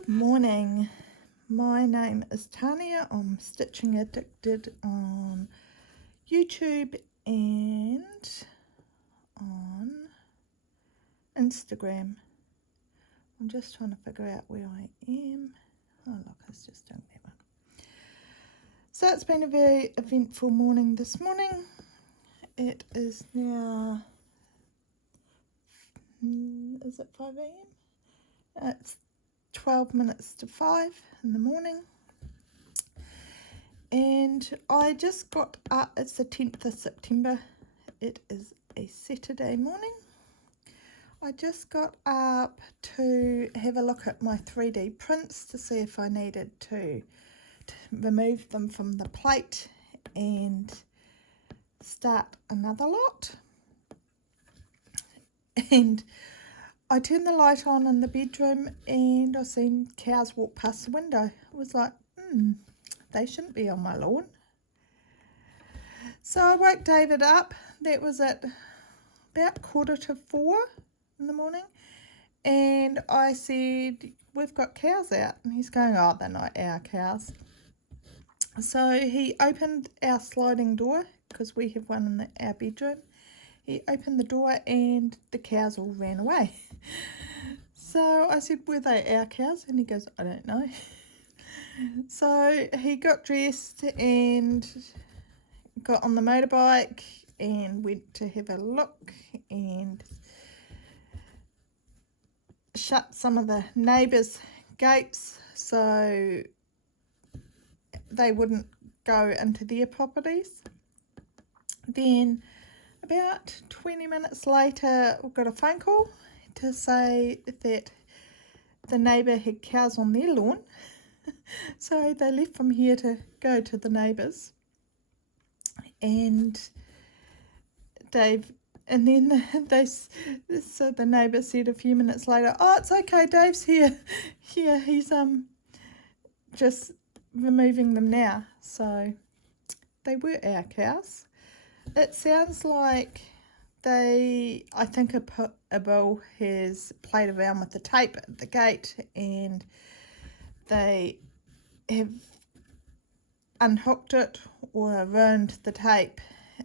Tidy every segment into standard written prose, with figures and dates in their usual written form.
Good morning. My name is Tania. I'm Stitching Addicted on YouTube and on Instagram. I'm just trying to figure out where I am. Oh look, I was just doing that one. So it's been a very eventful morning this morning. It is now, is it 5 a.m? It's 12 minutes to 5 in the morning. And I just got up, it's the 10th of September. It is a Saturday morning. I just got up to have a look at my 3D prints to see if I needed to remove them from the plate and start another lot. And I turned the light on in the bedroom and I seen cows walk past the window. I was like, they shouldn't be on my lawn. So I woke David up. That was at about 3:45 in the morning. And I said, we've got cows out. And he's going, oh, they're not our cows. So he opened our sliding door, because we have one in our bedroom. He opened the door and the cows all ran away. So I said, were they our cows? And he goes, I don't know. So he got dressed and got on the motorbike and went to have a look and shut some of the neighbours' gates so they wouldn't go into their properties. Then about 20 minutes later we got a phone call to say that the neighbour had cows on their lawn. So they left from here to go to the neighbours. And Dave, and then so the neighbour said a few minutes later, oh, it's okay, Dave's here. Yeah, he's just removing them now. So they were our cows. It sounds like I think a bull has played around with the tape at the gate and they have unhooked it or ruined the tape,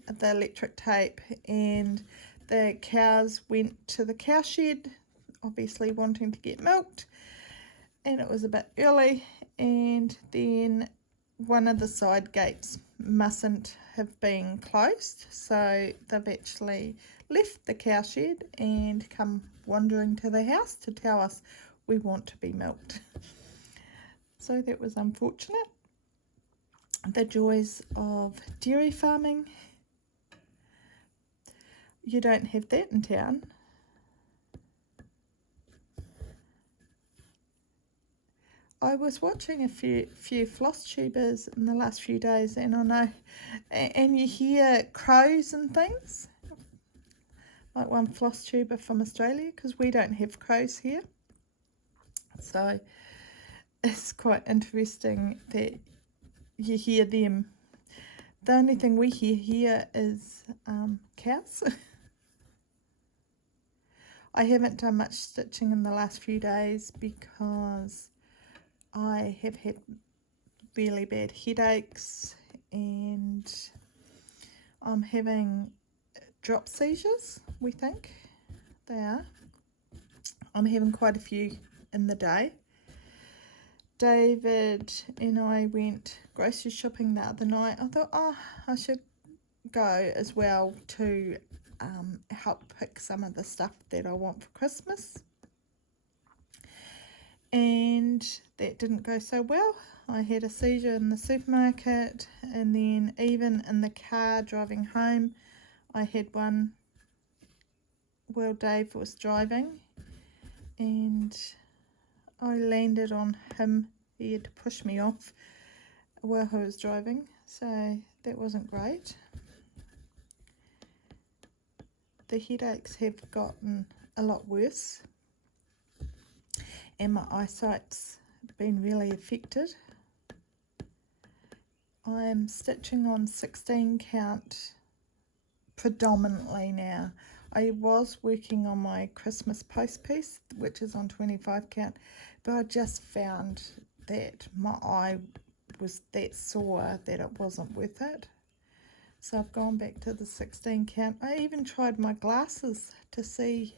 the electric tape, and the cows went to the cow shed, obviously wanting to get milked, and it was a bit early, and then one of the side gates mustn't have been closed, so they've actually left the cow shed and come wandering to the house to tell us we want to be milked. So that was unfortunate. The joys of dairy farming. You don't have that in town. I was watching a few Flosstubers in the last few days, and I know, and you hear crows and things, like one Flosstuber from Australia, because we don't have crows here. So it's quite interesting that you hear them. The only thing we hear here is cows. I haven't done much stitching in the last few days because I have had really bad headaches and I'm having drop seizures, we think they are. I'm having quite a few in the day. David and I went grocery shopping the other night. I thought, I should go as well to help pick some of the stuff that I want for Christmas. And that didn't go so well. I had a seizure in the supermarket, and then even in the car driving home, I had one while Dave was driving, and I landed on him. He had to push me off while he was driving, so that wasn't great. The headaches have gotten a lot worse, and my eyesight's been really affected. I am stitching on 16 count predominantly now. I was working on my Christmas post piece, which is on 25 count, but I just found that my eye was that sore that it wasn't worth it. So I've gone back to the 16 count. I even tried my glasses to see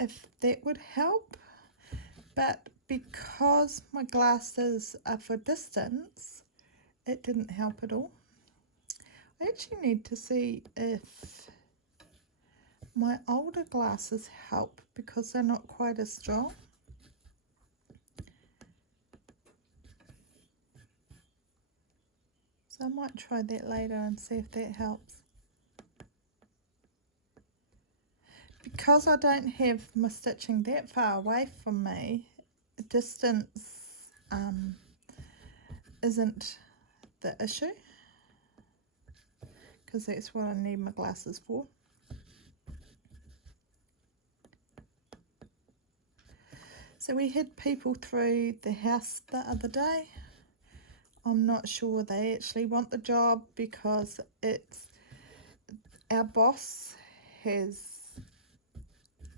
if that would help, but because my glasses are for distance, it didn't help at all. I actually need to see if my older glasses help because they're not quite as strong. So I might try that later and see if that helps. Because I don't have my stitching that far away from me, distance isn't the issue, because that's what I need my glasses for. So we had people through the house the other day. I'm not sure they actually want the job because it's our boss has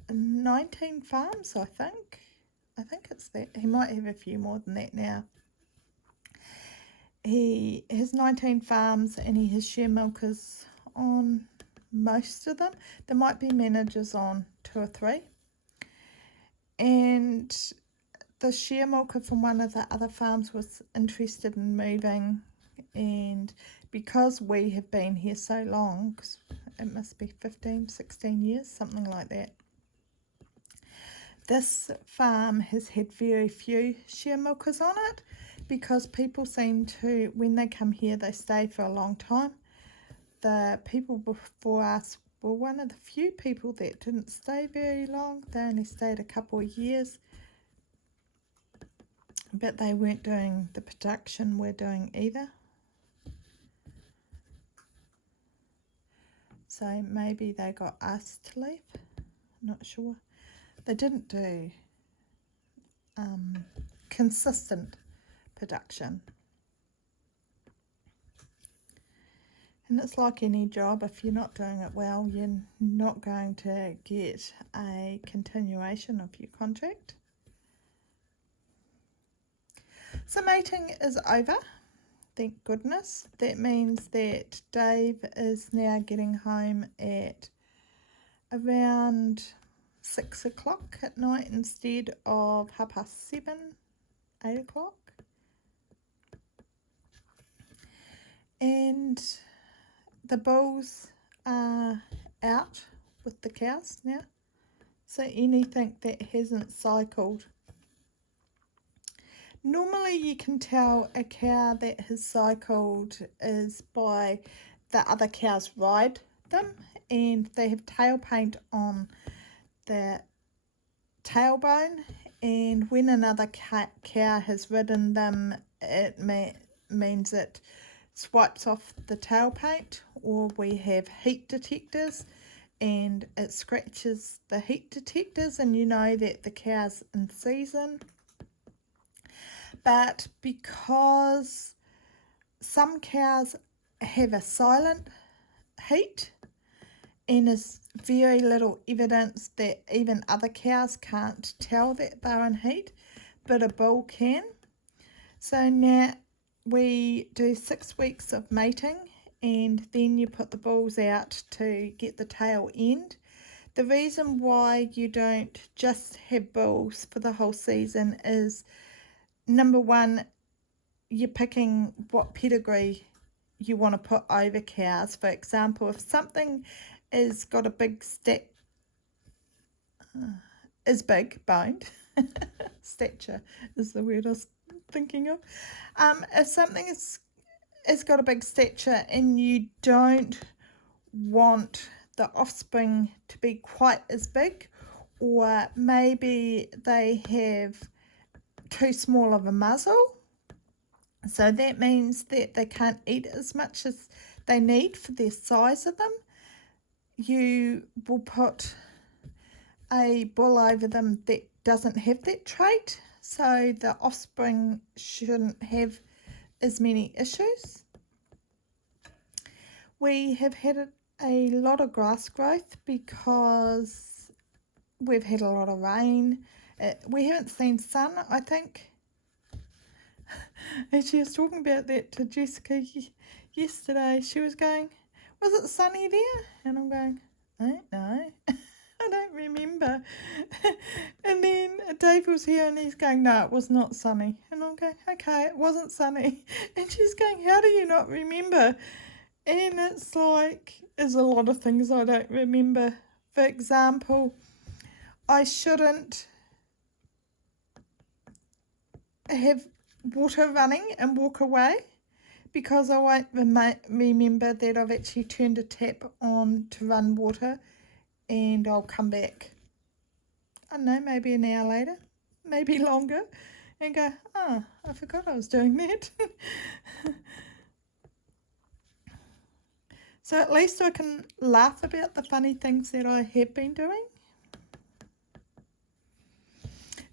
19 farms, I think. I think it's that. He might have a few more than that now. He has 19 farms and he has share milkers on most of them. There might be managers on 2 or 3. And the share milker from one of the other farms was interested in moving, and because we have been here so long, 'cause it must be 15, 16 years, something like that, this farm has had very few share milkers on it because people seem to, when they come here, they stay for a long time. The people before us were one of the few people that didn't stay very long. They only stayed a couple of years, but they weren't doing the production we're doing either. So maybe they got asked to leave, not sure. They didn't do consistent production. And it's like any job, if you're not doing it well, you're not going to get a continuation of your contract. So mating is over, thank goodness. That means that Dave is now getting home at around 6 o'clock at night instead of 7:30, 8 o'clock. And the bulls are out with the cows now. So anything that hasn't cycled. Normally you can tell a cow that has cycled is by the other cows ride them, and they have tail paint on the tailbone, and when another cow has ridden them, it means it swipes off the tail paint, or we have heat detectors and it scratches the heat detectors and you know that the cow's in season. But because some cows have a silent heat and there's very little evidence that even other cows can't tell that they're in heat, but a bull can. So now we do 6 weeks of mating and then you put the bulls out to get the tail end. The reason why you don't just have bulls for the whole season is, number one, you're picking what pedigree you want to put over cows. For example, if something is got a big is big boned, stature is the word I was thinking of. If something is got a big stature and you don't want the offspring to be quite as big, or maybe they have too small of a muzzle, so that means that they can't eat as much as they need for their size of them, you will put a bull over them that doesn't have that trait, so the offspring shouldn't have as many issues. We have had a lot of grass growth because we've had a lot of rain. We haven't seen sun, I think. And she was talking about that to Jessica yesterday. She was going, was it sunny there? And I'm going, I don't know. I don't remember. And then Dave was here and he's going, no, it was not sunny. And I'm going, okay, it wasn't sunny. And she's going, how do you not remember? And it's like, there's a lot of things I don't remember. For example, I shouldn't have water running and walk away because I won't remember that I've actually turned a tap on to run water, and I'll come back, I don't know, maybe an hour later, maybe longer, and go, oh, I forgot I was doing that. So at least I can laugh about the funny things that I have been doing.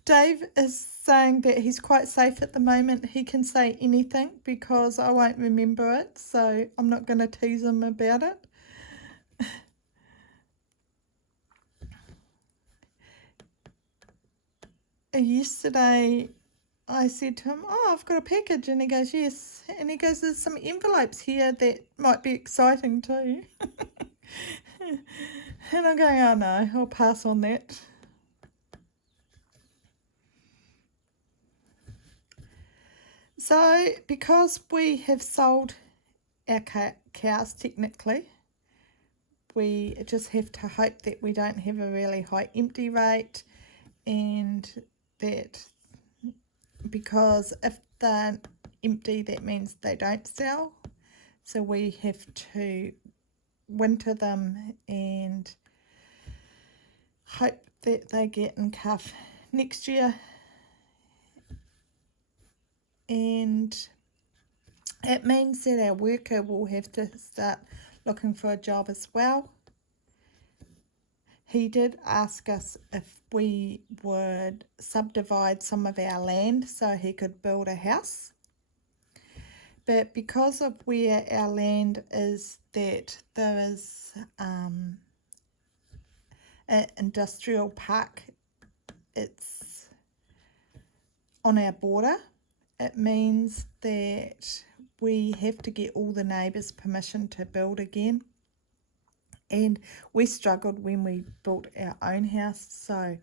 Dave is saying that he's quite safe at the moment. He can say anything because I won't remember it, so I'm not going to tease him about it. Yesterday I said to him, oh, I've got a package, and he goes, yes, and he goes, there's some envelopes here that might be exciting too. And I'm going, oh no, I'll pass on that. So because we have sold our cows technically, we just have to hope that we don't have a really high empty rate, and that, because if they're empty, that means they don't sell. So we have to winter them and hope that they get in calf next year. And it means that our worker will have to start looking for a job as well. He did ask us if we would subdivide some of our land so he could build a house. But because of where our land is, that there is an industrial park, it's on our border. It means that we have to get all the neighbours' permission to build again. And we struggled when we built our own house, so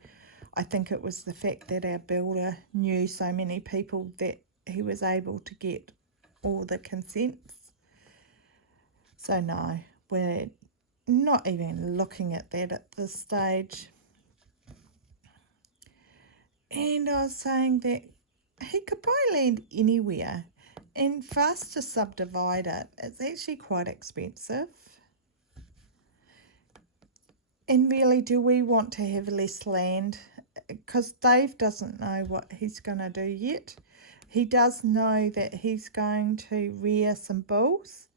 I think it was the fact that our builder knew so many people that he was able to get all the consents. So no, we're not even looking at that at this stage. And I was saying that he could buy land anywhere, and for us to subdivide it, it's actually quite expensive. And really, do we want to have less land? Because Dave doesn't know what he's going to do yet. He does know that he's going to rear some bulls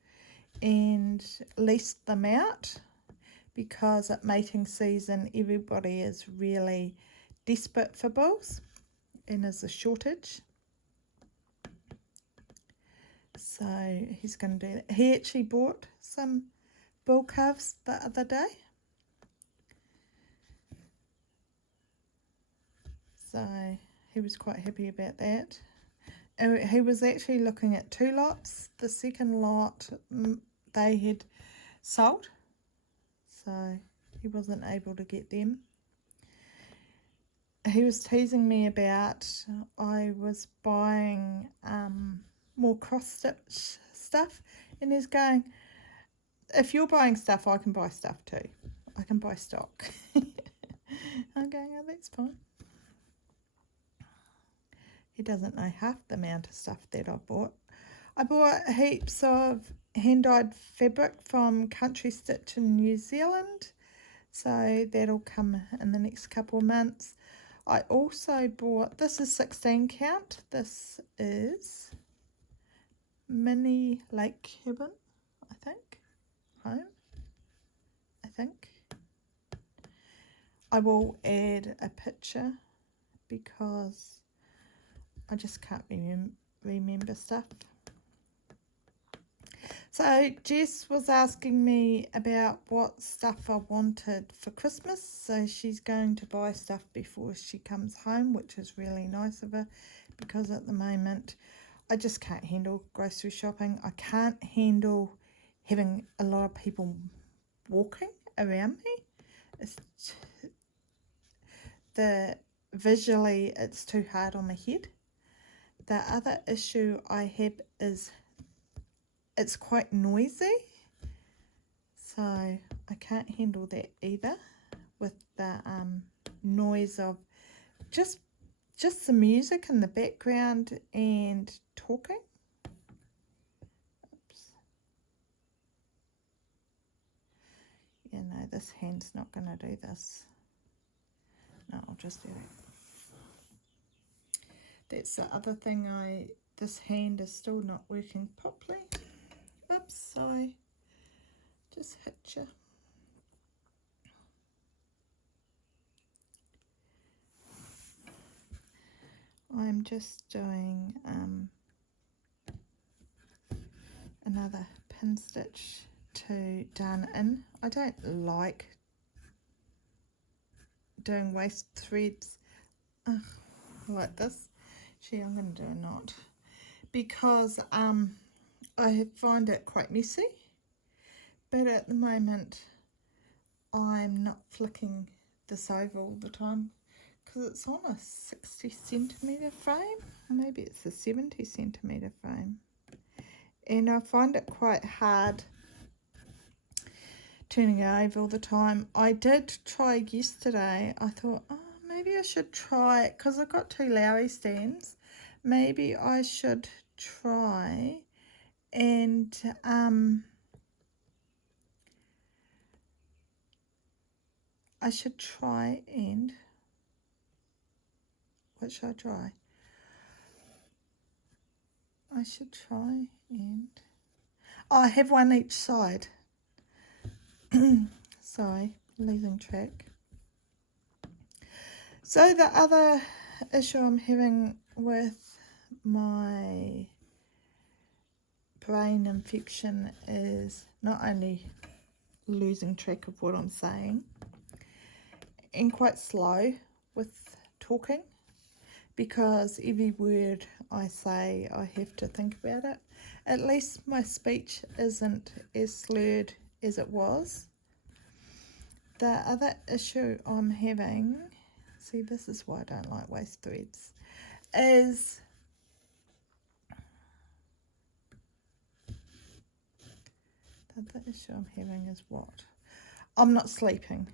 and lease them out, because at mating season everybody is really desperate for bulls and there's a shortage. So he's going to do that. He actually bought some bull calves the other day. So he was quite happy about that. And he was actually looking at 2 lots. The second lot they had sold, so he wasn't able to get them. He was teasing me about I was buying more cross-stitch stuff, and he's going, if you're buying stuff, I can buy stuff too. I can buy stock. I'm going, oh, that's fine. He doesn't know half the amount of stuff that I bought. I bought heaps of hand-dyed fabric from Country Stitch in New Zealand, so that'll come in the next couple of months. I also bought, this is 16 count, this is Mini Lake Cabin, I think, home, I think. I will add a picture because I just can't remember stuff. So Jess was asking me about what stuff I wanted for Christmas. So she's going to buy stuff before she comes home, which is really nice of her, because at the moment I just can't handle grocery shopping. I can't handle having a lot of people walking around me. It's visually it's too hard on my head. The other issue I have is it's quite noisy, so I can't handle that either, with the noise of just the music in the background and talking. Oops. Yeah, no, this hand's not going to do this. No, I'll just do that. That's the other thing, this hand is still not working properly. Oops, sorry. Just hit you. I'm just doing another pin stitch to darn in. I don't like doing waste threads like this. Gee, I'm going to do a knot because I find it quite messy, but at the moment I'm not flicking this over all the time because it's on a 60 centimetre frame, or maybe it's a 70 centimetre frame, and I find it quite hard turning it over all the time. I did try yesterday. I thought, oh, maybe I should try it because I've got 2 Lowry stands. Maybe I should try and what should I try? I should try and I have one each side. Sorry, losing track. So the other issue I'm having with my brain infection is not only losing track of what I'm saying and quite slow with talking, because every word I say I have to think about it. At least my speech isn't as slurred as it was. The other issue I'm having, see, this is why I don't like waste threads, is the other issue I'm having is what? I'm not sleeping.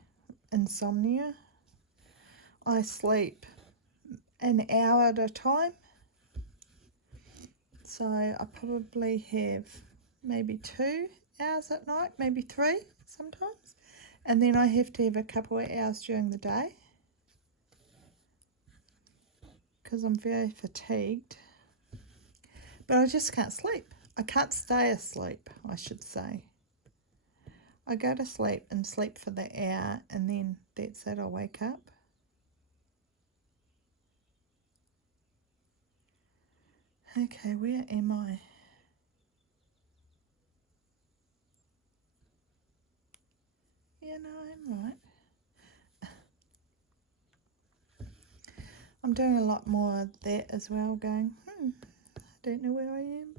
Insomnia. I sleep an hour at a time. So I probably have maybe 2 hours at night, maybe 3 sometimes. And then I have to have a couple of hours during the day because I'm very fatigued. But I just can't sleep. I can't stay asleep, I should say. I go to sleep and sleep for the hour, and then that's it, I wake up. Okay, where am I? Yeah, no, I'm right. I'm doing a lot more of that as well, going, I don't know where I am.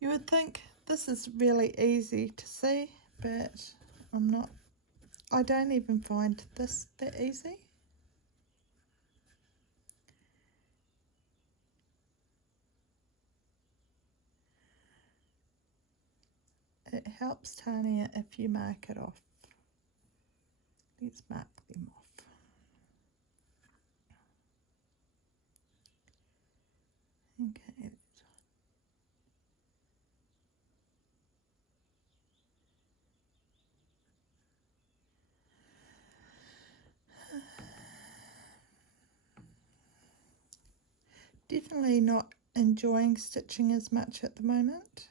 You would think this is really easy to see, but I'm not. I don't even find this that easy. It helps, Tanya, if you mark it off. Let's mark them off. Okay. Definitely not enjoying stitching as much at the moment,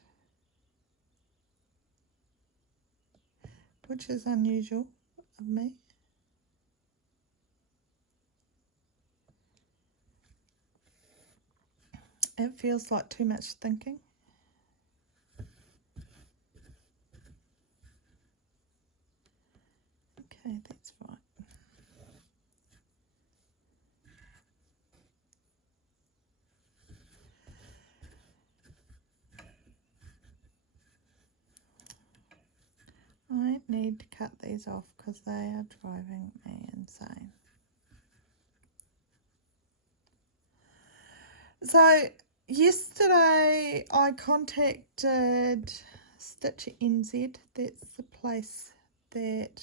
which is unusual of me. It feels like too much thinking. Okay, that's right. I need to cut these off because they are driving me insane. So yesterday I contacted Stitch NZ. That's the place that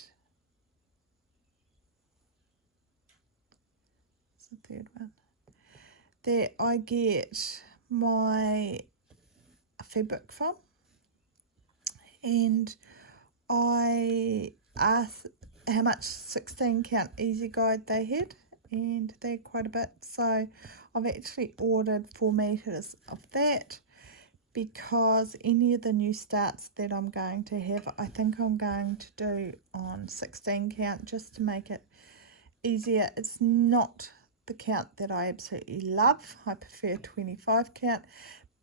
is the third one that I get my fabric from, and I asked how much 16 count easy guide they had, and they're quite a bit, so I've actually ordered 4 meters of that, because any of the new starts that I'm going to have, I think I'm going to do on 16 count just to make it easier. It's not the count that I absolutely love. I prefer 25 count,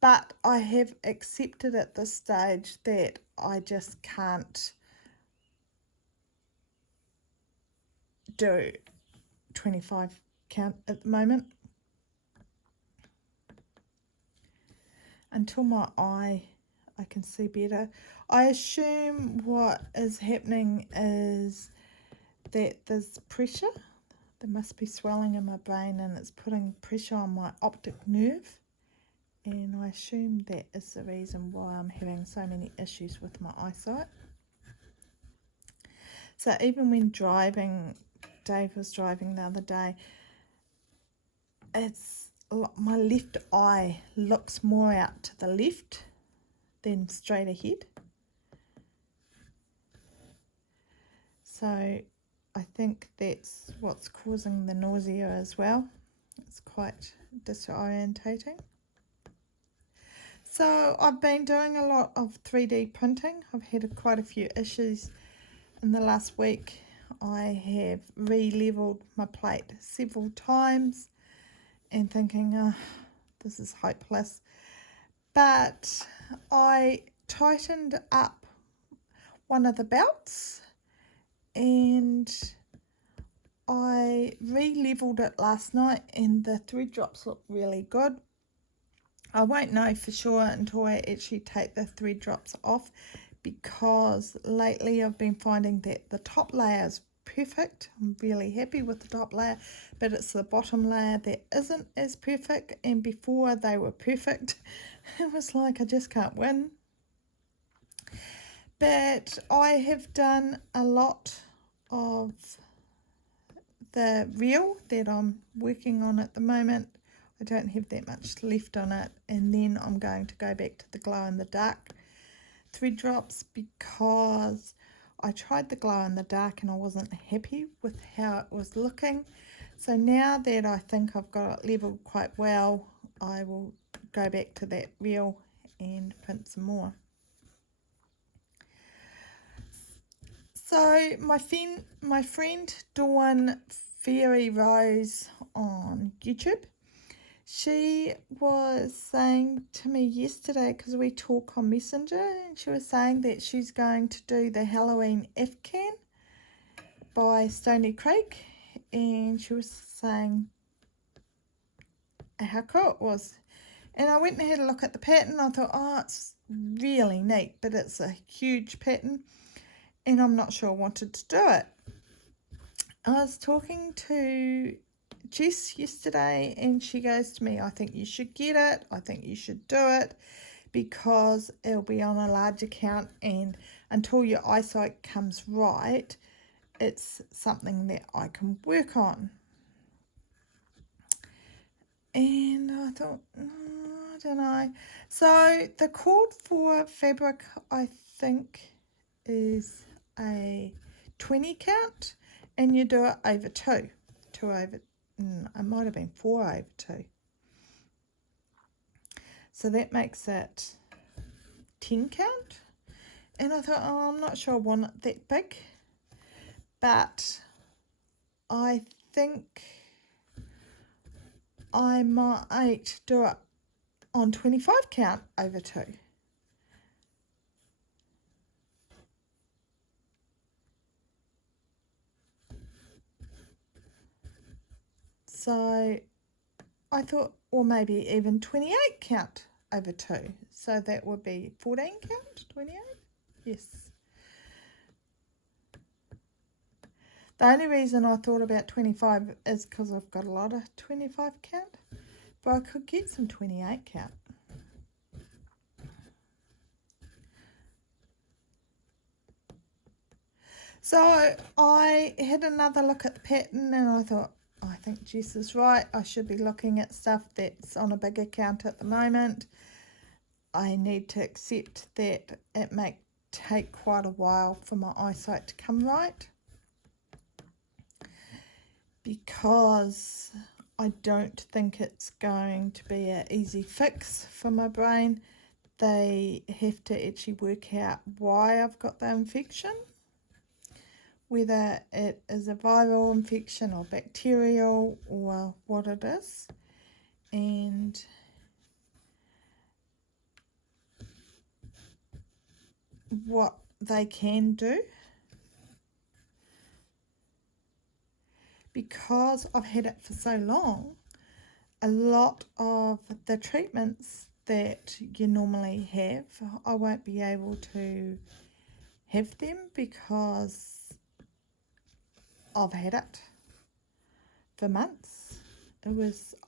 but I have accepted at this stage that I just can't do 25 count at the moment until I can see better. I assume what is happening is that there's pressure. There must be swelling in my brain and it's putting pressure on my optic nerve, and I assume that is the reason why I'm having so many issues with my eyesight. So even when driving, Dave was driving the other day, it's my left eye looks more out to the left than straight ahead. So I think that's what's causing the nausea as well. It's quite disorientating. So I've been doing a lot of 3D printing. I've had quite a few issues in the last week. I have re-leveled my plate several times and thinking, oh, this is hopeless. But I tightened up one of the belts and I re-leveled it last night, and the thread drops look really good. I won't know for sure until I actually take the thread drops off, because lately I've been finding that the top layer is perfect. I'm really happy with the top layer, but it's the bottom layer that isn't as perfect, and before they were perfect. It was like I just can't win. But I have done a lot of the reel that I'm working on at the moment. I don't have that much left on it, and then I'm going to go back to the glow in the dark thread drops, because I tried the glow in the dark and I wasn't happy with how it was looking. So now that I think I've got it leveled quite well, I will go back to that reel and print some more. So my friend Dawn Fairy Rose on YouTube, she was saying to me yesterday, because we talk on Messenger, and she was saying that she's going to do the Halloween Afghan by Stoney Creek, and she was saying how cool it was. And I went and had a look at the pattern. I thought, oh, it's really neat, but it's a huge pattern, and I'm not sure I wanted to do it. I was talking to Jess yesterday, and she goes to me, I think you should get it. I think you should do it, because it'll be on a large account, and until your eyesight comes right, it's something that I can work on. And I thought, I don't know. So the called for fabric, I think, is a 20 count, and you do it over two over, it might have been 4 over 2. So that makes it 10 count. And I thought, oh, I'm not sure I want it that big, but I think I might do it on 25 count over 2. So I thought, or maybe even 28 count over 2. So that would be 14 count, 28? Yes. The only reason I thought about 25 is because I've got a lot of 25 count. But I could get some 28 count. So I had another look at the pattern and I thought, I think Jess is right. I should be looking at stuff that's on a bigger count at the moment. I need to accept that it may take quite a while for my eyesight to come right, because I don't think it's going to be an easy fix for my brain. They have to actually work out why I've got the infection, whether it is a viral infection or bacterial or what it is, and what they can do. Because I've had it for so long, a lot of the treatments that you normally have, I won't be able to have them because I've had it for months.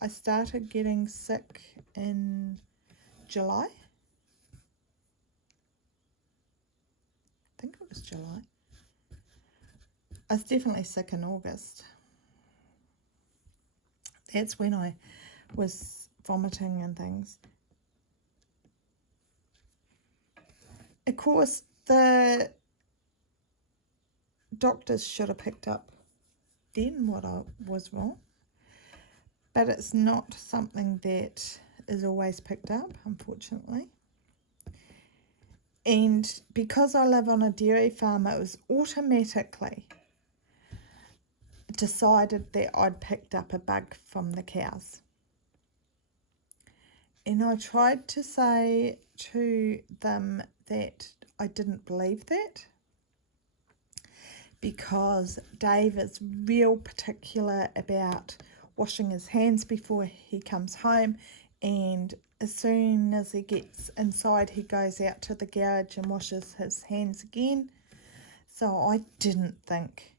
I started getting sick in July. I think it was July. I was definitely sick in August. That's when I was vomiting and things. Of course, the doctors should have picked up then what I was wrong, but it's not something that is always picked up, unfortunately. And because I live on a dairy farm, it was automatically decided that I'd picked up a bug from the cows. And I tried to say to them that I didn't believe that, because Dave is real particular about washing his hands before he comes home, and as soon as he gets inside he goes out to the garage and washes his hands again. So I didn't think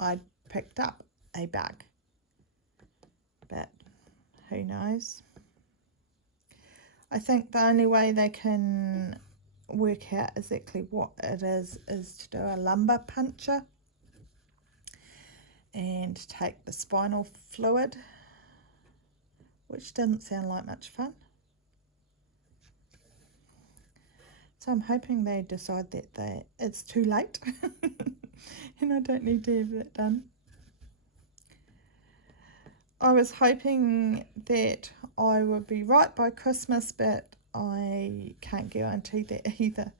I'd picked up a bug, but who knows. I think the only way they can work out exactly what it is to do a lumbar puncture and take the spinal fluid, which doesn't sound like much fun. So I'm hoping they decide that it's too late and I don't need to have that done. I was hoping that I would be right by Christmas, but I can't guarantee that either.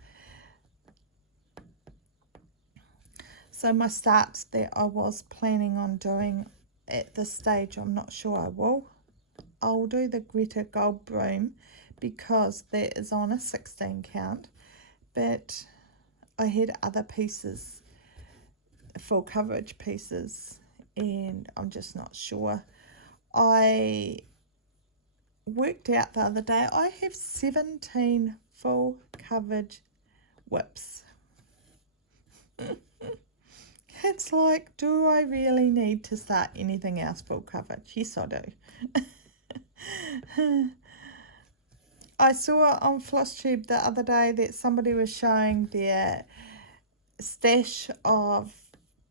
So my starts that I was planning on doing at this stage, I'm not sure I will. I'll do the Greta Gold Broom because that is on a 16 count, but I had other pieces, full coverage pieces, and I'm just not sure. I worked out the other day, I have 17 full coverage whips. It's like, do I really need to start anything else full coverage? Yes, I do. I saw on Flosstube the other day that somebody was showing their stash of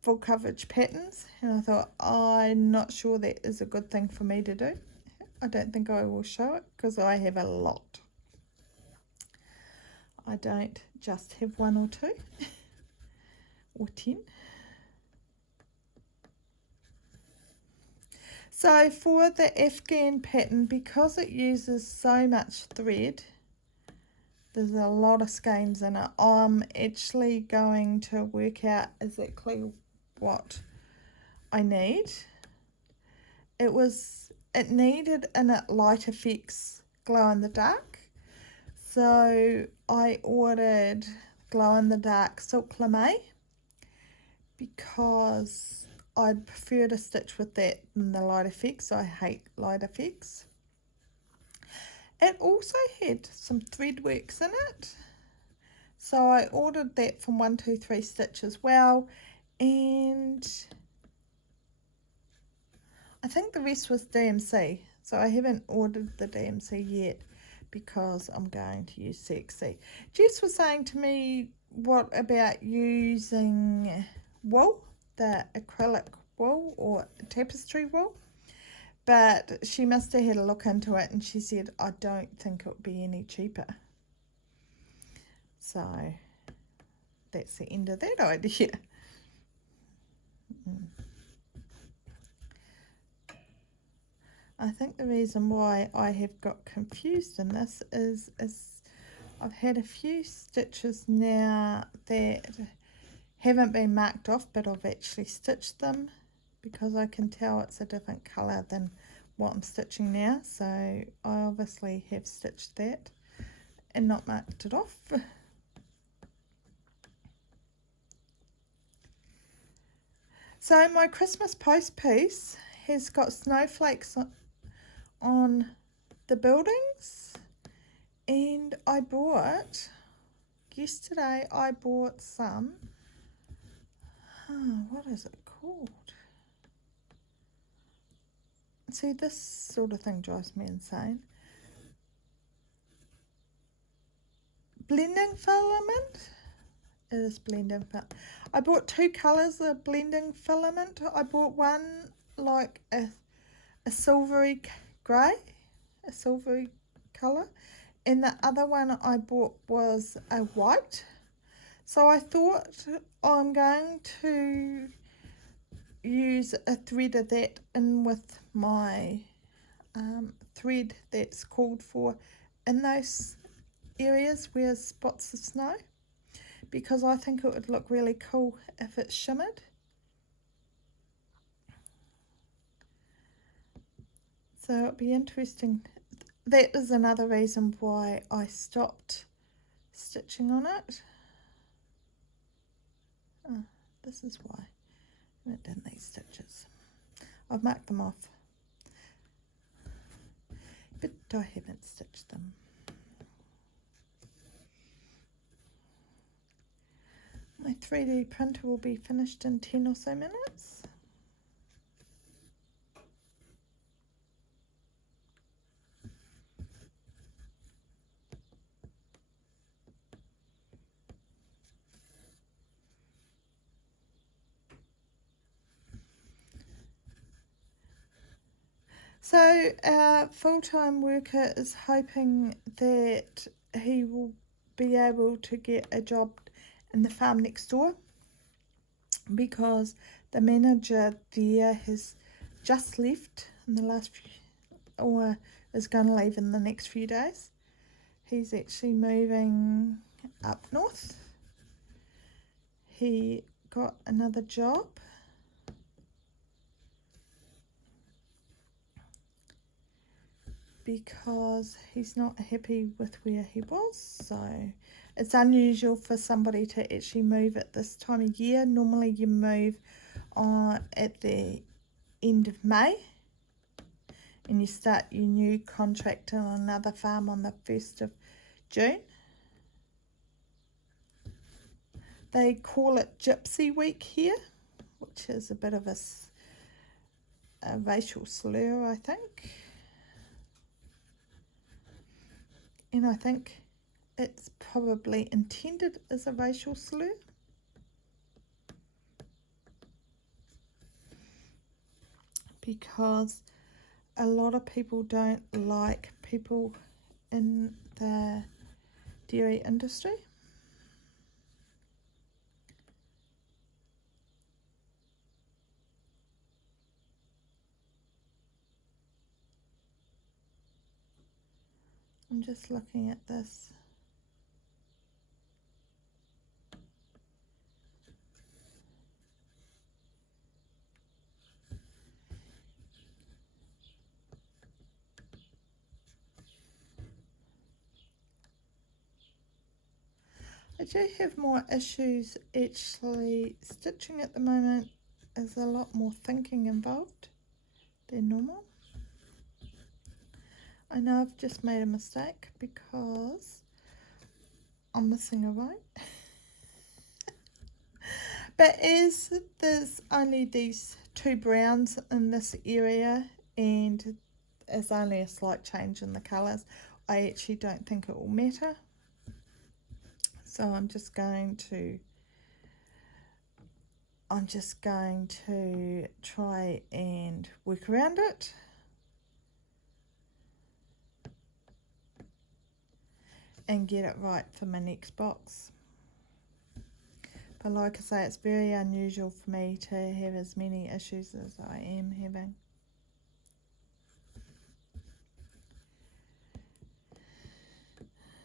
full coverage patterns, and I thought, I'm not sure that is a good thing for me to do. I don't think I will show it because I have a lot. I don't just have 1 or 2 or 10. So for the Afghan pattern, because it uses so much thread, there's a lot of skeins in it. I'm actually going to work out exactly what I need. It needed in it light effects glow in the dark. So I ordered glow in the dark Silk Lame because I'd prefer to stitch with that than the light effects. I hate light effects. It also had some thread works in it, so I ordered that from 123 Stitch as well, and I think the rest was DMC, so I haven't ordered the DMC yet because I'm going to use CXC. Jess was saying to me, what about using wool, the acrylic wool or tapestry wool? But she must have had a look into it and she said, I don't think it would be any cheaper. So that's the end of that idea. I think the reason why I have got confused in this is I've had a few stitches now that haven't been marked off, but I've actually stitched them because I can tell it's a different colour than what I'm stitching now. So I obviously have stitched that and not marked it off. So my Christmas post piece has got snowflakes on the buildings, and I bought yesterday some, what is it called? See, this sort of thing drives me insane. Blending filament. It is blending filament. I bought 2 colours of blending filament. I bought one like a silvery grey, a silvery colour, and the other one I bought was a white. So I thought I'm going to use a thread of that in with my thread that's called for in those areas where spots of snow, because I think it would look really cool if it shimmered. So it'll be interesting. That is another reason why I stopped stitching on it. Oh, this is why I haven't done these stitches. I've marked them off, but I haven't stitched them. My 3D printer will be finished in 10 or so minutes. So our full-time worker is hoping that he will be able to get a job in the farm next door, because the manager there has just left in the last few, or is going to leave in the next few days. He's actually moving up north. He got another job. Because he's not happy with where he was. So it's unusual for somebody to actually move at this time of year. Normally you move at the end of May and you start your new contract on another farm on the 1st of June. They call it Gypsy Week here, which is a bit of a racial slur, I think. And I think it's probably intended as a racial slur. Because a lot of people don't like people in the dairy industry. I'm just looking at this. I do have more issues actually. Stitching at the moment is a lot more thinking involved than normal. I know I've just made a mistake because I'm missing a row. But as there's only these two browns in this area and it's only a slight change in the colours, I actually don't think it will matter. So I'm just going to try and work around it. And get it right for my next box. But like I say, it's very unusual for me to have as many issues as I am having.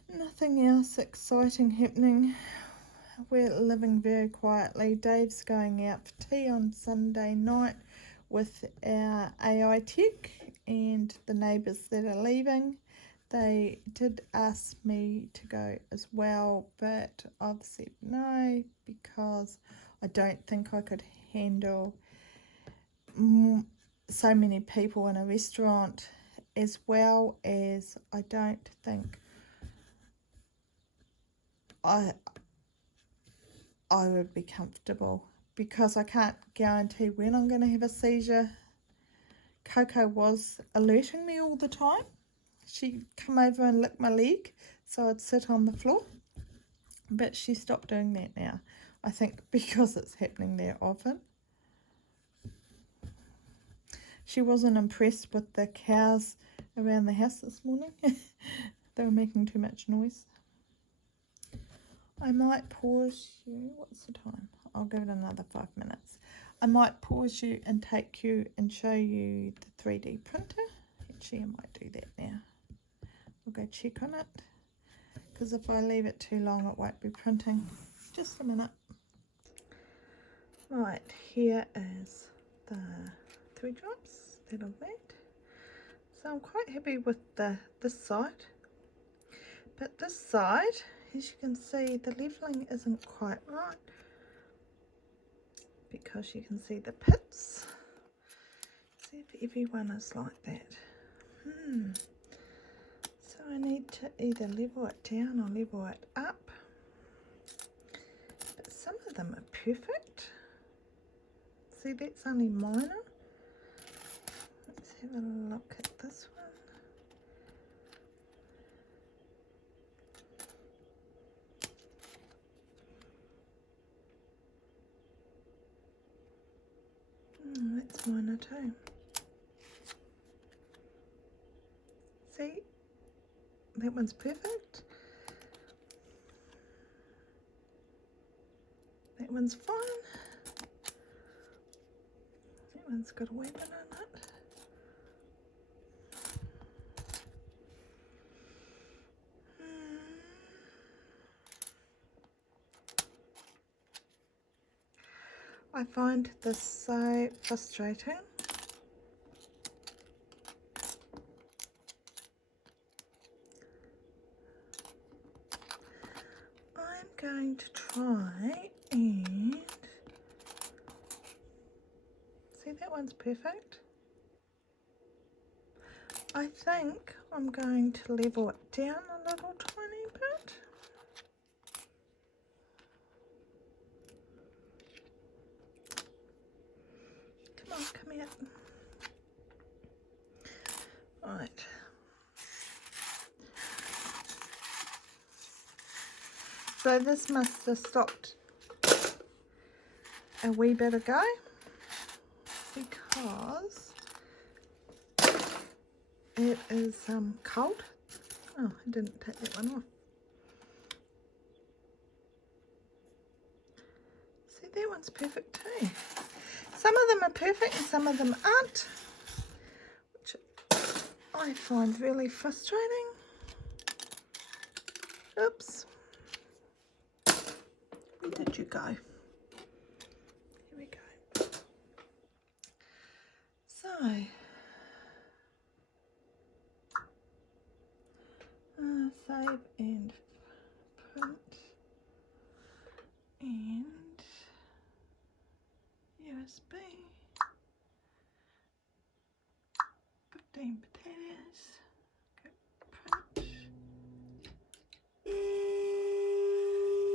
Nothing else exciting happening. We're living very quietly. Dave's going out for tea on Sunday night with our AI tech and the neighbours that are leaving. They did ask me to go as well, but I've said no because I don't think I could handle so many people in a restaurant, as well as I don't think I would be comfortable because I can't guarantee when I'm going to have a seizure. Coco was alerting me all the time. She'd come over and lick my leg so I'd sit on the floor, but she stopped doing that now. I think because it's happening there often. She wasn't impressed with the cows around the house this morning. They were making too much noise. I might pause you. What's the time? I'll give it another 5 minutes. I might pause you and take you and show you the 3D printer. Actually, I might do that now. We'll go check on it, because if I leave it too long it won't be printing. Just a minute. Right, here is the 3 drops that I've made. So I'm quite happy with this side, but this side, as you can see, the leveling isn't quite right because you can see the pits. See if everyone is like that. So I need to either level it down or level it up. But some of them are perfect. See, that's only minor. Let's have a look at this one. That's minor too. See? That one's perfect. That one's fine. That one's got a wee bit on it. I find this so frustrating. I'm going to try and see, that one's perfect. I think I'm going to level it down a little tiny bit. Come on, come here. Right. So this must have stopped a wee bit ago because it is cold. Oh, I didn't take that one off. See, that one's perfect too. Some of them are perfect and some of them aren't, which I find really frustrating. Oops. Where did you go? Here we go. So, save and print. potatoes be? 15 potatoes. Go print.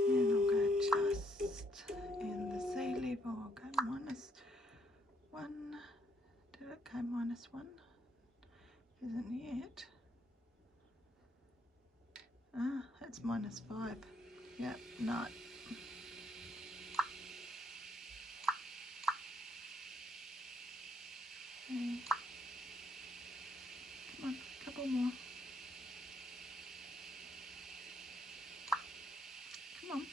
And I'll go just in the Z level. I'll go -1. Did it go -1? Isn't yet. Ah, it's -5. Yep, no. Okay. Come on, a couple more. Come on.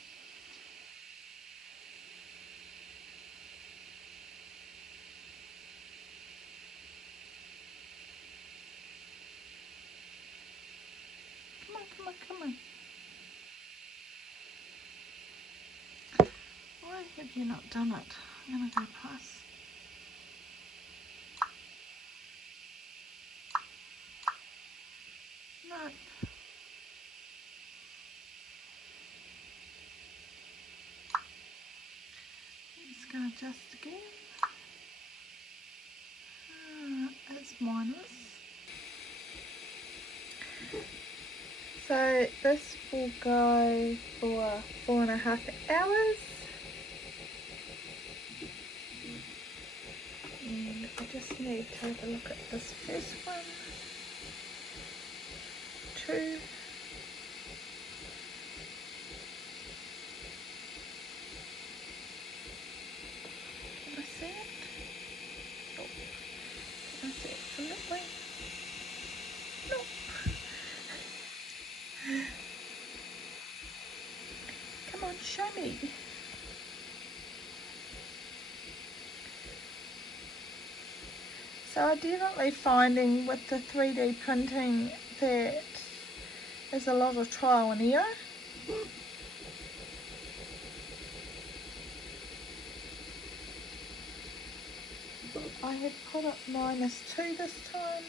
Come on. Why have you not done it? I'm going to go past. No. Just going to adjust again. It's minus. So this will go for 4.5 hours. And I just need to have a look at this first one. 2. Can I see it? Oh, can I see it from that way? Nope. Come on, show me. So I'm definitely finding with the 3D printing that there's a lot of trial and error. I had put it -2 this time.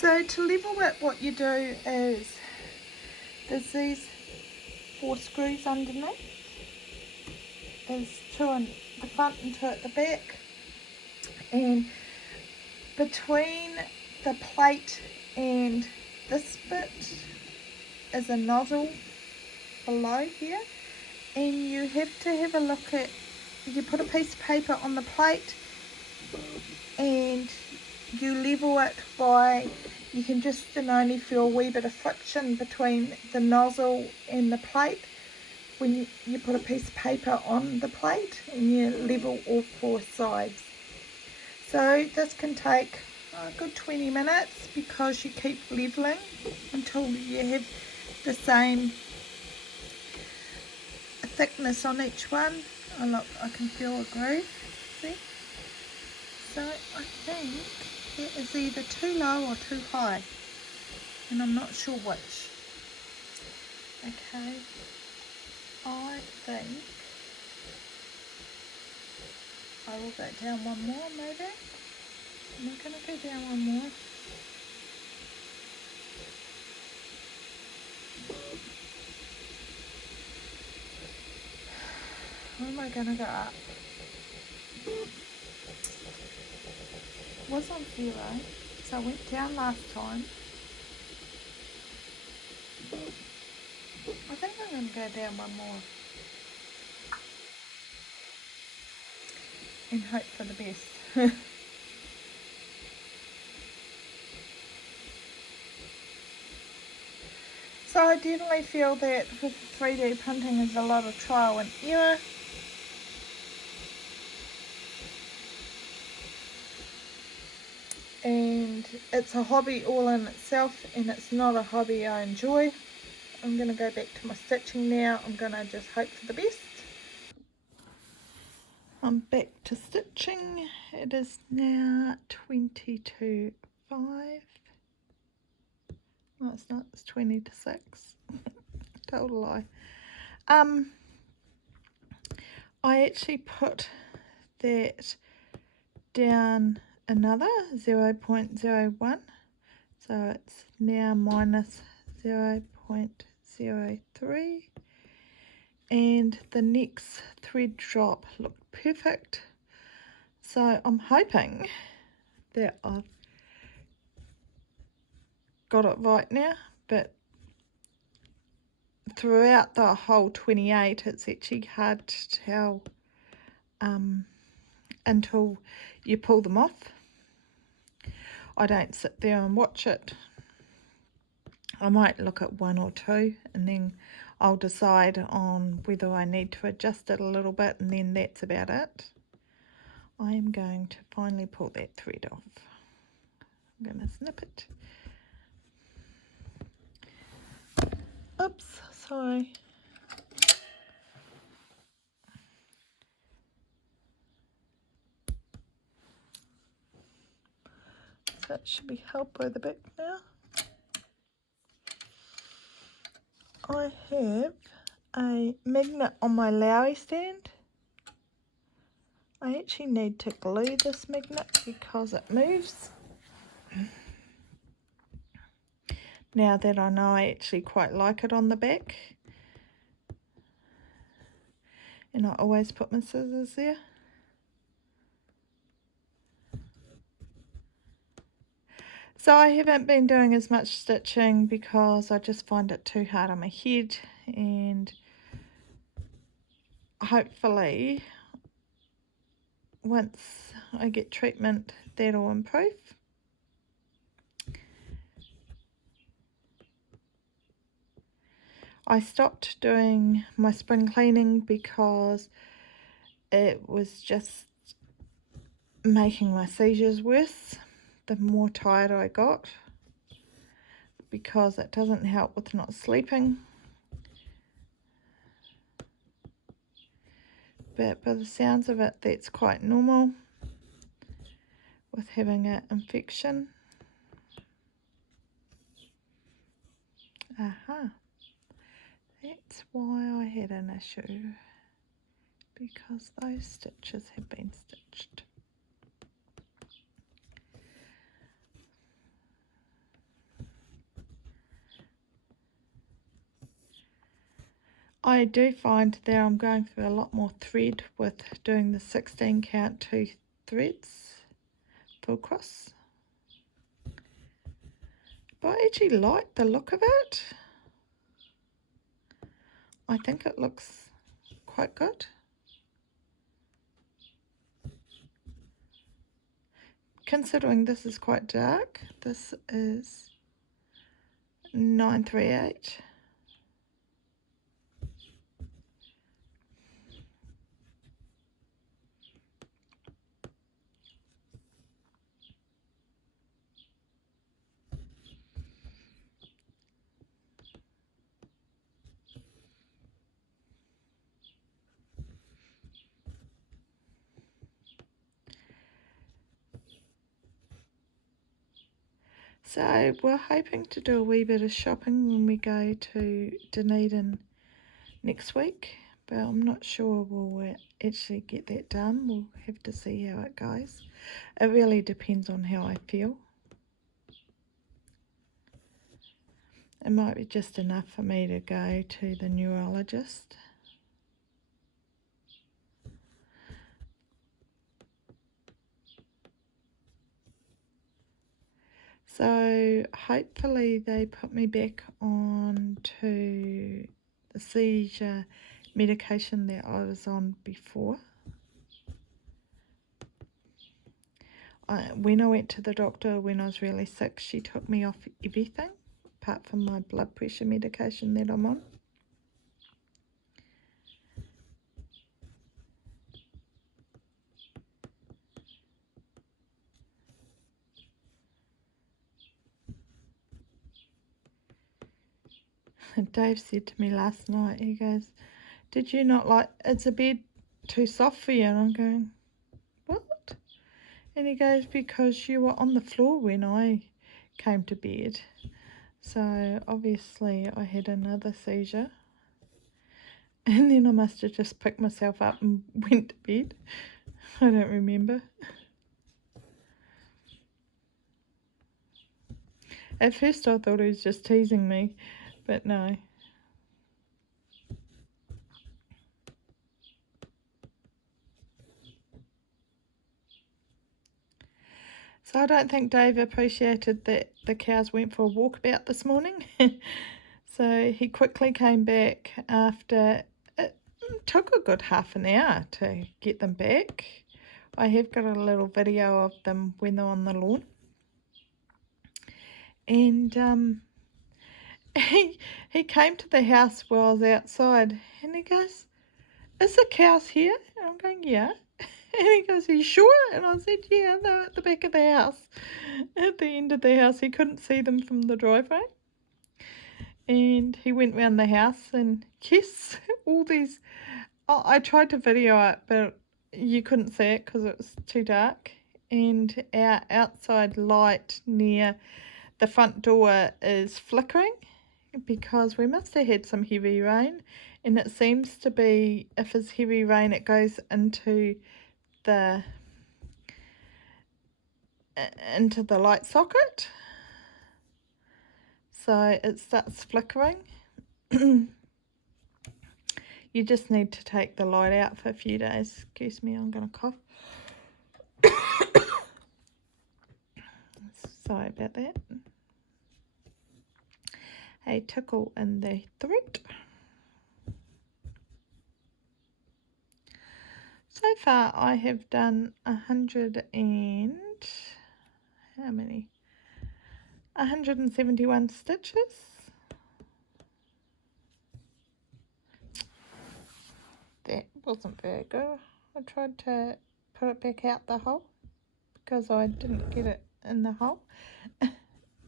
So to level it, what you do is there's these 4 screws underneath. There's 2 in the front and 2 at the back. And between the plate and this bit is a nozzle below here. And you have to have a look at, you put a piece of paper on the plate and you level it by, you can just only feel a wee bit of friction between the nozzle and the plate when you put a piece of paper on the plate and you level all 4 sides. So this can take a good 20 minutes because you keep leveling until you have the same thickness on each one. Oh look, I can feel a groove, see? So I think it is either too low or too high, and I'm not sure which. Okay, I think I will go down one more maybe. I'm going to go down one more. Where am I going to go up? Was on 0, so I went down last time. I think I'm going to go down one more and hope for the best. So I definitely feel that with 3D printing is a lot of trial and error. And it's a hobby all in itself, and it's not a hobby I enjoy. I'm going to go back to my stitching now. I'm going to just hope for the best. I'm back to stitching. It is now 22:05. No, it's not. It's 20 to 6. Total lie. I actually put that down another 0.01, so it's now minus 0.03, and the next thread drop looked perfect, so I'm hoping that I've got it right now, but throughout the whole 28 it's actually hard to tell until you pull them off. I don't sit there and watch it. I might look at one or two and then I'll decide on whether I need to adjust it a little bit, and then that's about it. I am going to finally pull that thread off. I'm going to snip it. Oops, sorry. So it should be held by the back now. I have a magnet on my Lowy stand. I actually need to glue this magnet because it moves. Now that I know I actually quite like it on the back. And I always put my scissors there. So I haven't been doing as much stitching because I just find it too hard on my head, and hopefully once I get treatment that'll improve. I stopped doing my spring cleaning because it was just making my seizures worse the more tired I got, because it doesn't help with not sleeping. But by the sounds of it, that's quite normal with having an infection. Aha, that's why I had an issue, because those stitches have been stitched. I do find that I'm going through a lot more thread with doing the 16 count 2 threads full cross. But I actually like the look of it. I think it looks quite good. Considering this is quite dark, this is 938. So we're hoping to do a wee bit of shopping when we go to Dunedin next week, but I'm not sure we'll actually get that done. We'll have to see how it goes. It really depends on how I feel. It might be just enough for me to go to the neurologist. So hopefully they put me back on to the seizure medication that I was on before. When I went to the doctor when I was really sick, she took me off everything apart from my blood pressure medication that I'm on. And Dave said to me last night, he goes, "Did you not like, is the bed too soft for you?" And I'm going, "What?" And he goes, "Because you were on the floor when I came to bed." So obviously I had another seizure. And then I must have just picked myself up and went to bed. I don't remember. At first I thought he was just teasing me, but no. So I don't think Dave appreciated that the cows went for a walkabout this morning. So he quickly came back after it took a good half an hour to get them back. I have got a little video of them when they're on the lawn. And he came to the house while I was outside and he goes, "Is the cows here?" And I'm going, "Yeah." And he goes, "Are you sure?" And I said, "Yeah, they're at the back of the house." At the end of the house, he couldn't see them from the driveway. And he went round the house and yes, all these, I tried to video it, but you couldn't see it because it was too dark. And our outside light near the front door is flickering because we must have had some heavy rain. And it seems to be, if it's heavy rain, it goes into the light socket, so it starts flickering. You just need to take the light out for a few days. Excuse me, I'm going to cough. Sorry about that. A tickle in the throat. So far I have done 171 stitches. That wasn't very good. I tried to put it back out the hole because I didn't get it in the hole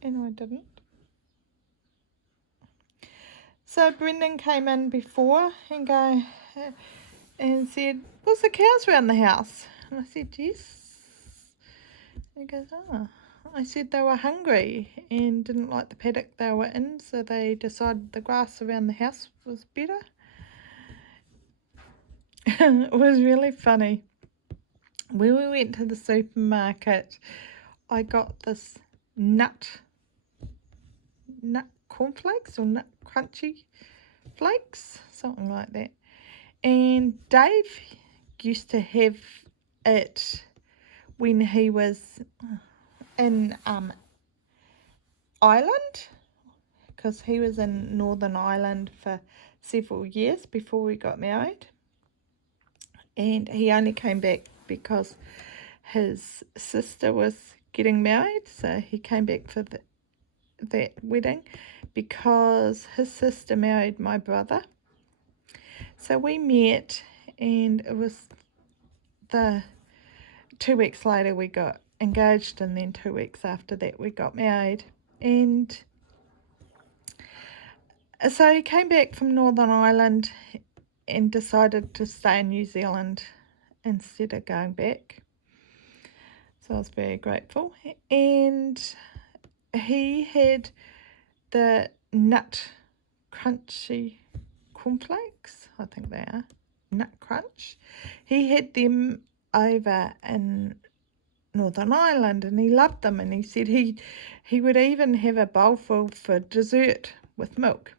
and I didn't. So Brendan came in before and said, "Was the cows around the house?" And I said, "Yes." And he goes, "Oh." I said they were hungry and didn't like the paddock they were in, so they decided the grass around the house was better. It was really funny. When we went to the supermarket, I got this nut cornflakes or nut crunchy flakes, something like that. And Dave used to have it when he was in Ireland, because he was in Northern Ireland for several years before we got married. And he only came back because his sister was getting married, so he came back for that wedding because his sister married my brother. So we met, and it was 2 weeks later we got engaged, and then 2 weeks after that we got married. And so he came back from Northern Ireland and decided to stay in New Zealand instead of going back. So I was very grateful. And he had the nut crunchy cornflakes, I think they are, nut crunch. He had them over in Northern Ireland and he loved them, and he said he would even have a bowlful for dessert with milk.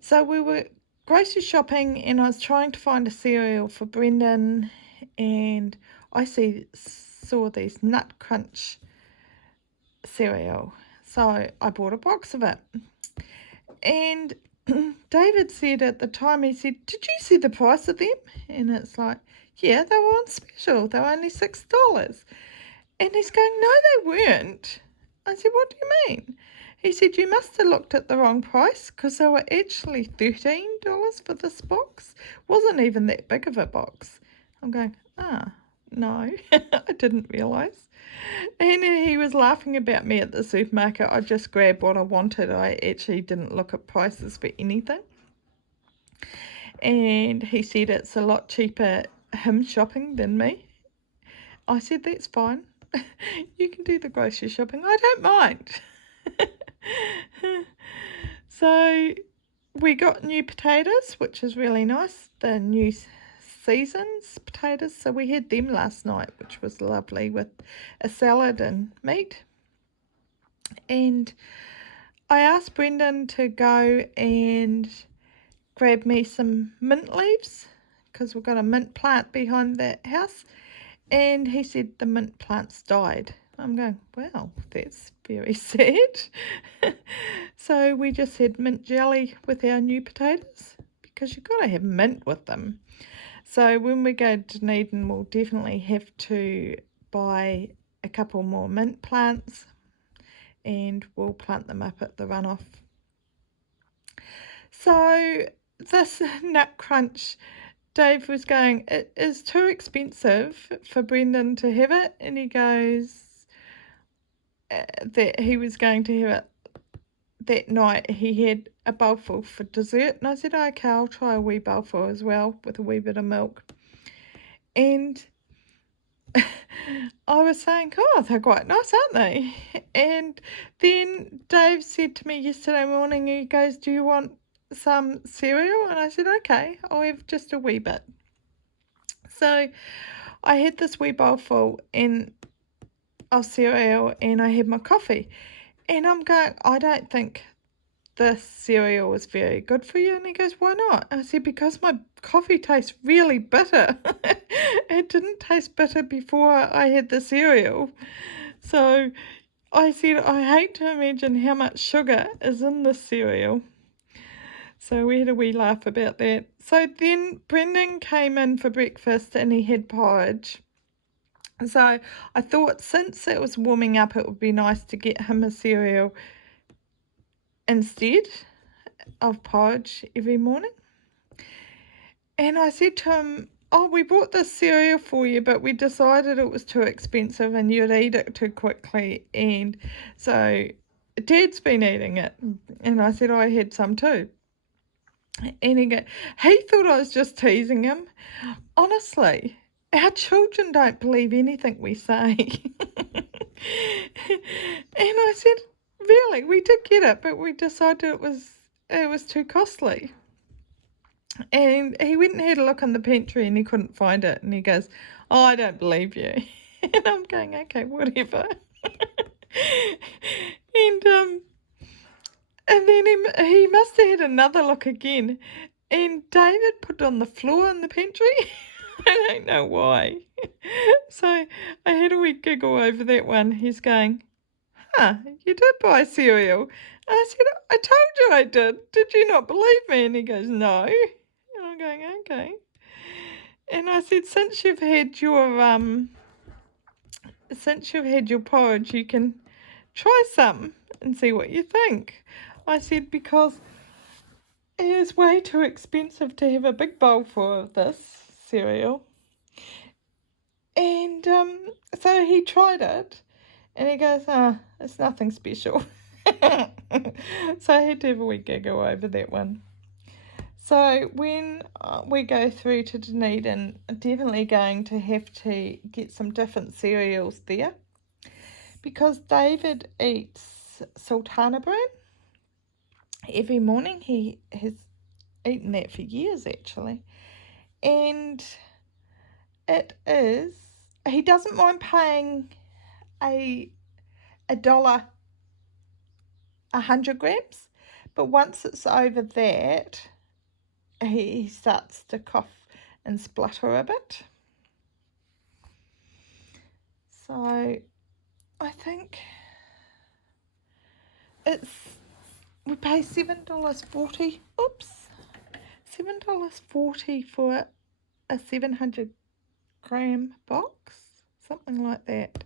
So we were grocery shopping and I was trying to find a cereal for Brendan, and I saw these nut crunch cereal, so I bought a box of it. And David said at the time, he said, "Did you see the price of them?" And it's like, "Yeah, they were on special, they were only $6. And he's going, "No, they weren't." I said, "What do you mean?" He said, "You must have looked at the wrong price, because they were actually $13 for this box. Wasn't even that big of a box." I'm going, no, I didn't realise. And he was laughing about me at the supermarket. I just grabbed what I wanted. I actually didn't look at prices for anything. And he said it's a lot cheaper him shopping than me. I said, "That's fine. You can do the grocery shopping. I don't mind." So we got new potatoes, which is really nice. The new season's potatoes. So we had them last night, which was lovely, with a salad and meat. And I asked Brendan to go and grab me some mint leaves, because we've got a mint plant behind the house, and he said the mint plant's died. I'm going, wow, that's very sad. So we just had mint jelly with our new potatoes, because you've got to have mint with them. So when we go to Dunedin, we'll definitely have to buy a couple more mint plants, and we'll plant them up at the runoff. So this nut crunch, Dave was going, it is too expensive for Brendan to have it, and he goes that he was going to have it that night. He had a bowlful for dessert, and I said, okay, I'll try a wee bowlful as well with a wee bit of milk. And I was saying, oh, they're quite nice, aren't they? And then Dave said to me yesterday morning, he goes, do you want some cereal? And I said, okay, I'll have just a wee bit. So I had this wee bowlful of cereal, and I had my coffee. And I'm going, I don't think this cereal is very good for you. And he goes, why not? And I said, because my coffee tastes really bitter. It didn't taste bitter before I had the cereal. So I said, I hate to imagine how much sugar is in this cereal. So we had a wee laugh about that. So then Brendan came in for breakfast, and he had porridge. So I thought, since it was warming up, it would be nice to get him a cereal instead of porridge every morning. And I said to him, oh, we bought this cereal for you, but we decided it was too expensive and you'd eat it too quickly, and so Dad's been eating it. And I said, I had some too. And he thought I was just teasing him. Honestly, our children don't believe anything we say. And I said, really, we did get it, but we decided it was too costly. And he went and had a look in the pantry, and he couldn't find it. And he goes, oh, I don't believe you. And I'm going, okay, whatever. And then he must have had another look again. And David put it on the floor in the pantry. I don't know why. So I had a wee giggle over that one. He's going, huh, you did buy cereal. And I said, I told you I did. Did you not believe me? And he goes, no. And I'm going, okay. And I said, since you've had your porridge, you can try some and see what you think. I said, because it is way too expensive to have a big bowl full of this cereal. And so he tried it, and he goes, it's nothing special. So I had to have a wee giggle over that one. So when we go through to Dunedin, I'm definitely going to have to get some different cereals there, because David eats sultana bran every morning. He has eaten that for years, actually. And he doesn't mind paying $1 100 grams, but once it's over that, he starts to cough and splutter a bit. So I think we pay $7.40. Oops, $7.40 for a 700 gram box, something like that.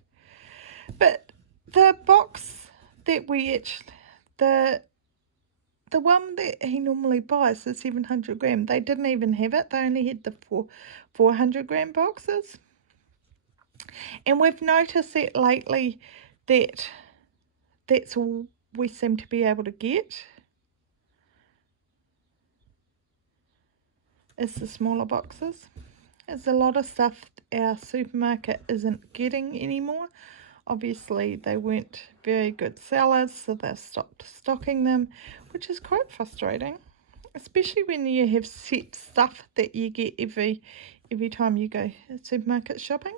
But the box that we actually, the one that he normally buys, the 700 gram, they didn't even have it. They only had the 400 gram boxes. And we've noticed that lately that's all we seem to be able to get, is the smaller boxes. There's a lot of stuff our supermarket isn't getting anymore. Obviously, they weren't very good sellers, so they've stopped stocking them, which is quite frustrating. especially when you have set stuff that you get every time you go supermarket shopping.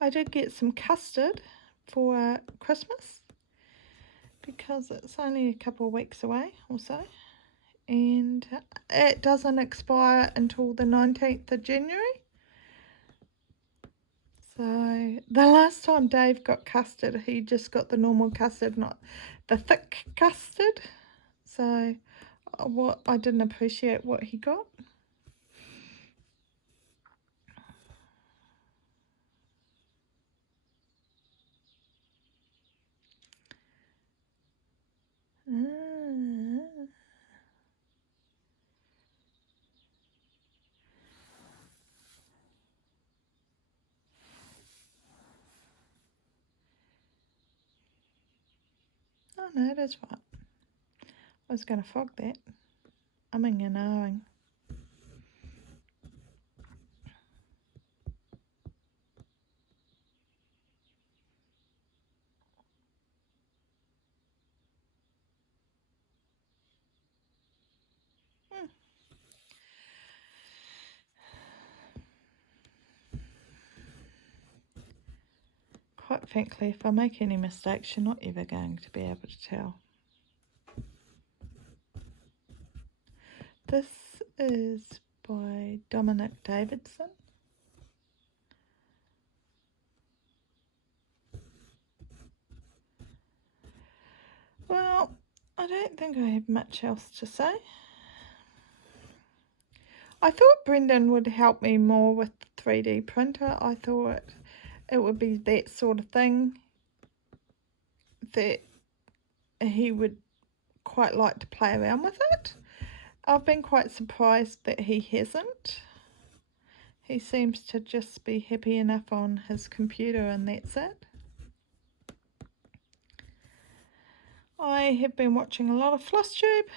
I did get some custard for Christmas because it's only a couple of weeks away or so, and it doesn't expire until the 19th of January. So the last time Dave got custard, he just got the normal custard, not the thick custard. So what I didn't appreciate what he got. Oh no, it is right. I was going to frog that. Umming and ahhing. Quite frankly, if I make any mistakes, you're not ever going to be able to tell. This is by Dominic Davison. Well, I don't think I have much else to say. I thought Brendan would help me more with the 3D printer. I thought it would be that sort of thing that he would quite like to play around with it. I've been quite surprised that he hasn't. He seems to just be happy enough on his computer and that's it. I have been watching a lot of Flosstube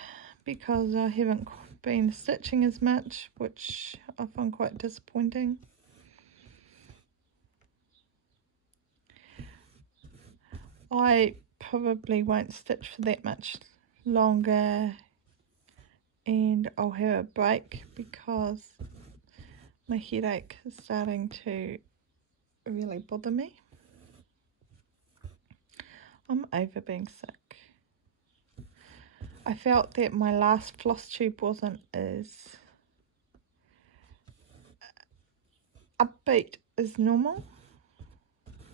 because I haven't been stitching as much, which I find quite disappointing. I probably won't stitch for that much longer, and I'll have a break because my headache is starting to really bother me. I'm over being sick. I felt that my last Flosstube wasn't as upbeat as normal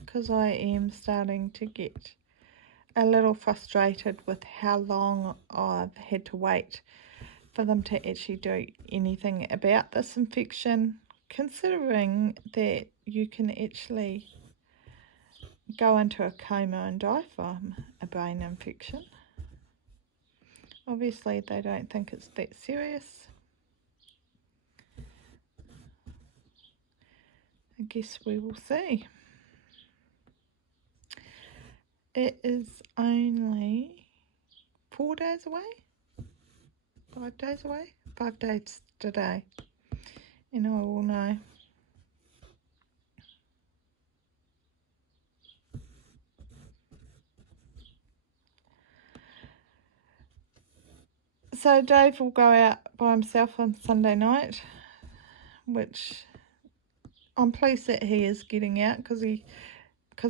because I am starting to get a little frustrated with how long I've had to wait for them to actually do anything about this infection, considering that you can actually go into a coma and die from a brain infection. Obviously they don't think it's that serious. I guess we will see. It is only 4 days away, 5 days away, 5 days today, and I will know. So Dave will go out by himself on Sunday night, which I'm pleased that he is getting out because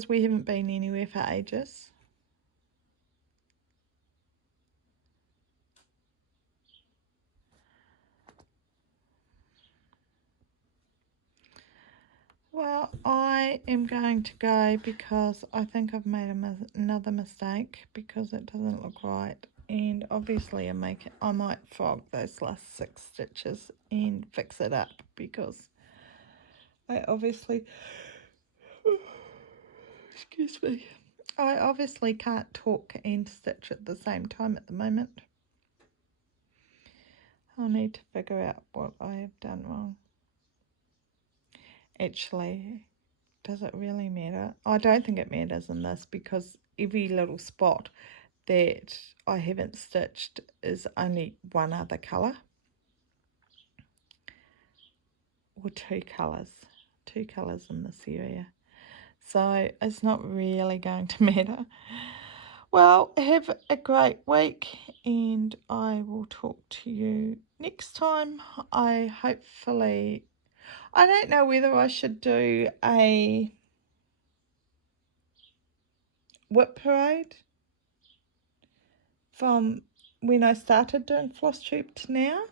we haven't been anywhere for ages. Well, I am going to go because I think I've made another mistake because it doesn't look right, and obviously I might frog those last 6 stitches and fix it up because I obviously excuse me, I obviously can't talk and stitch at the same time at the moment. I'll need to figure out what I have done wrong. Actually, does it really matter? I don't think it matters in this because every little spot that I haven't stitched is only one other colour. or two colours in this area. So it's not really going to matter. Well, have a great week, and I will talk to you next time. I don't know whether I should do a whip parade from when I started doing Flosstube to now,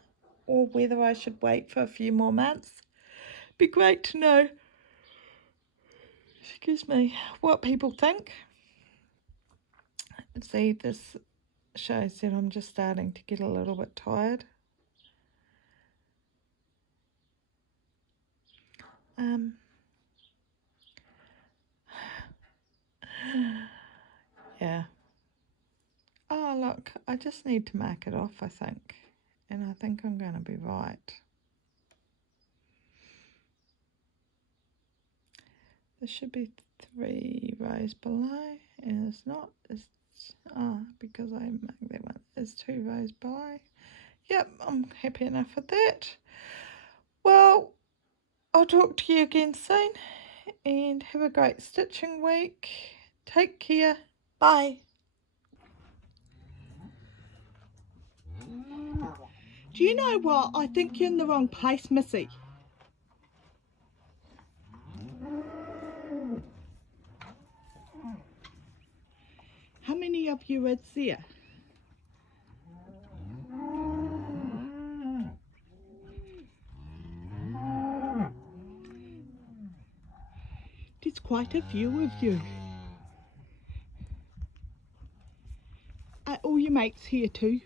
or whether I should wait for a few more months. Be great to know, excuse me, what people think. See, this shows that I'm just starting to get a little bit tired. Yeah. Oh, look, I just need to mark it off, I think. And I think I'm going to be right. There should be 3 rows below, and it's not. It's because I marked that one. There's 2 rows below. Yep, I'm happy enough with that. Well, I'll talk to you again soon, and have a great stitching week. Take care. Bye. Do you know what? I think you're in the wrong place, Missy. How many of you is there? There's quite a few of you. Are all your mates here too?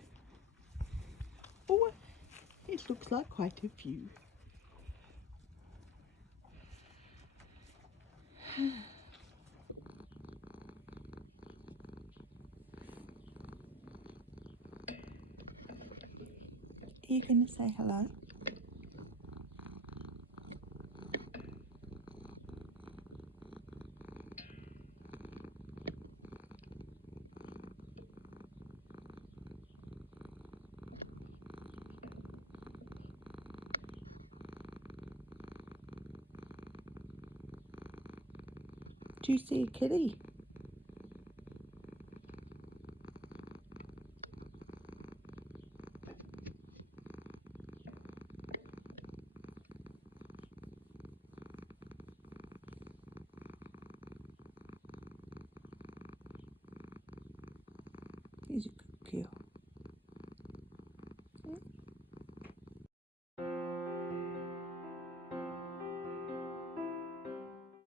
Oh, it looks like quite a few. Are you going to say hello? Do you see a kitty? He's a good girl.